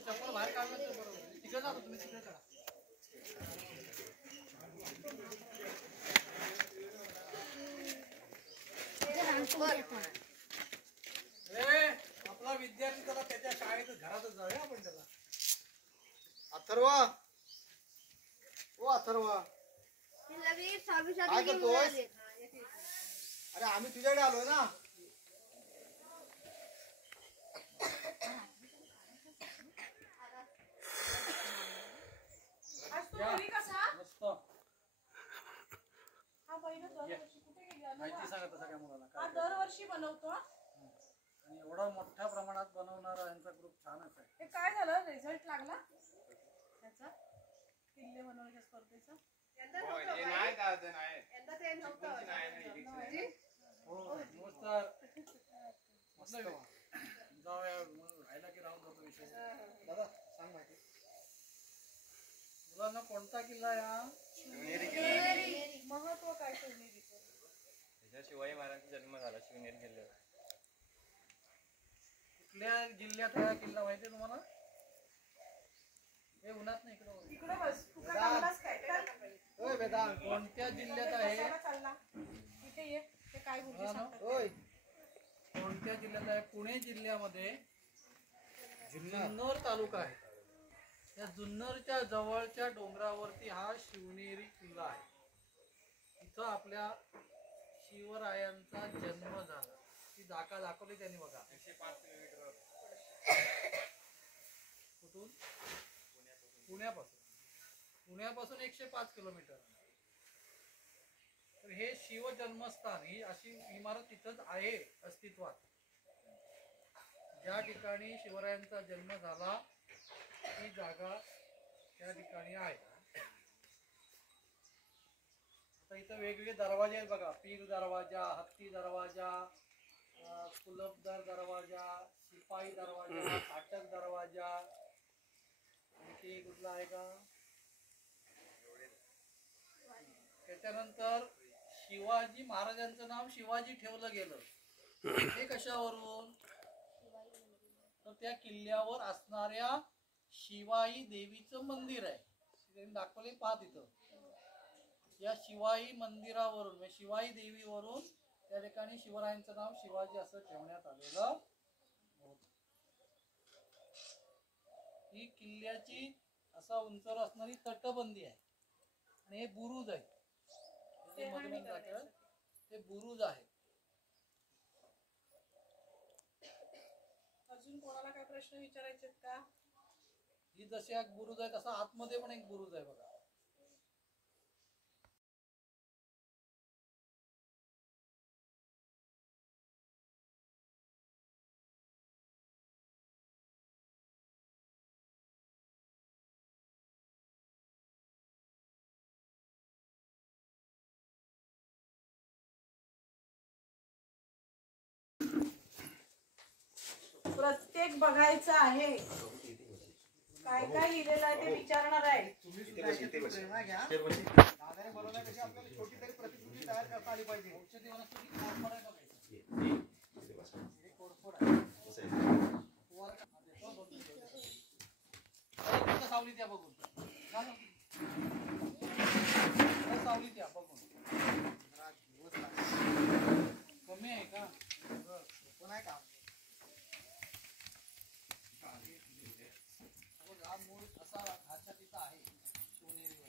चप्पल बाहेर काढलं तर बरोबर तिकडे जातो तुम्ही तिकडे काढा. आपला विद्यार्थी त्याला त्याच्या शाळेत घरातच जाऊया आपण त्याला. अथर्वा ओ अथर्वा काय करतोस? अरे आम्ही तुझ्याकडे आलोय ना. दरवर्षी बनवतो आणि एवढा मोठ्या प्रमाणात बनवणारा यांचा ग्रुप छानच आहे. हे काय झालं रिझल्ट लागला त्याचा किल्ले बनवण्याच्या स्पर्धेचा? जाऊया राहिला की राहून जातो विषय. दादा सांग माहिती मुलांना कोणता किल्ला या महत्व काय शिवनेरीचं? शिवाजी महाराजांचा जन्म झाला शिवनेरी किल्ल्यावर. कुठल्या जिल्ह्यात हा किल्ला माहितीये तुम्हाला? हे उन्हात नाही इकडे बस. कोणत्या जिल्ह्यात आहे? इथे ये. ते काय कोणत्या जिल्ह्यात आहे? पुणे जिल्ह्यामध्ये जुन्नर तालुका आहे. त्या जुन्नरच्या जवळच्या डोंगरावरती हा शिवनेरी किल्ला आहे. इथं आपल्या शिवरायांचा जन्म झाला. ती जागा दाखवली त्यांनी बघा. 105 किलोमीटर कुठून? पुण्यापासून 105 किलोमीटर. तर हे शिवजन्मस्थान ही अशी इमारत तिथंच आहे अस्तित्वात. ज्या ठिकाणी शिवरायांचा जन्म झाला ती जागा त्या ठिकाणी आहे. आता इथं वेगवेगळे दरवाजे आहेत बघा. पीर दरवाजा, हत्ती दरवाजा, कुलबदार दरवाजा, शिपाई दरवाजा, फाटक दरवाजा. आणखी कुठला आहे का? त्याच्यानंतर शिवाजी महाराजांचं नाव शिवाजी ठेवलं गेलं. हे कशावरून? तर त्या किल्ल्यावर असणाऱ्या शिवाई देवीचं मंदिर आहे. त्यांनी दाखवले पहा तिथं. या शिवाई मंदिरावरून म्हणजे शिवाई देवीवरून त्या ठिकाणी शिवरायांचं नाव शिवाजी असं ठेवण्यात आलेलं होतं. ही किल्ल्याची असा उंचावर असणारी तटबंदी आहे आणि हे बुरुज आहे. ते बुरुज आहे. अजून कोणाला काय प्रश्न विचारायचे का? ही जशी एक बुरुज आहे तसा आतमध्ये पण एक बुरुज आहे बघा. प्रत्येक बघायचं आहे. काय काय लिहिलेलं आहे ते विचारणार आहे. दादाने बनवण्यापेक्षा आपल्याला छोटी तरी प्रतिकृती तयार करता आली पाहिजे. औषधी वनस्पती सावली त्या बघून सावली त्या बघून कमी आहे का? कोण आहे का? हा मूळ असा घाच्या तिथं आहे शिवनेरीवर.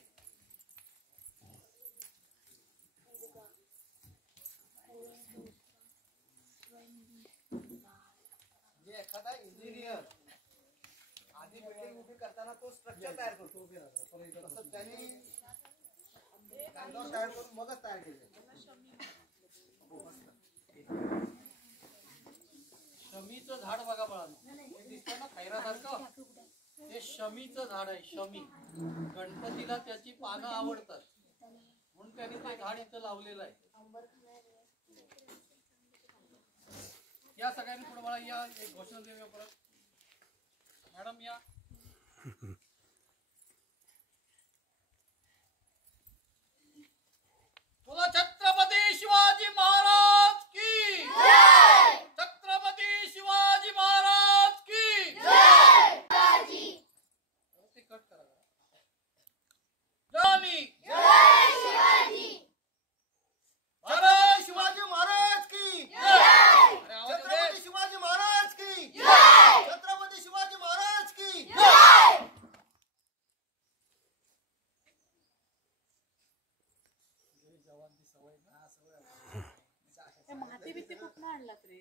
म्हणजे एखादा इंजिनियर आधी बिल्डिंग उभी करताना तो स्ट्रक्चर तयार करतो. तसं त्यांनी तयार करून मगच तयार केले. शमीचं झाड बघा बाळांनो. हे दिसतं ना खैरासारखं? ते शमीचं झाड आहे. शमी गणपतीला त्याची पानं आवडतात म्हणून त्यांनी ते झाड इथं लावलेलं आहे. या सगळ्यांनी पुढे मला या एक घोषणा देऊया परत. मॅडम या. कुठं आणलात रे?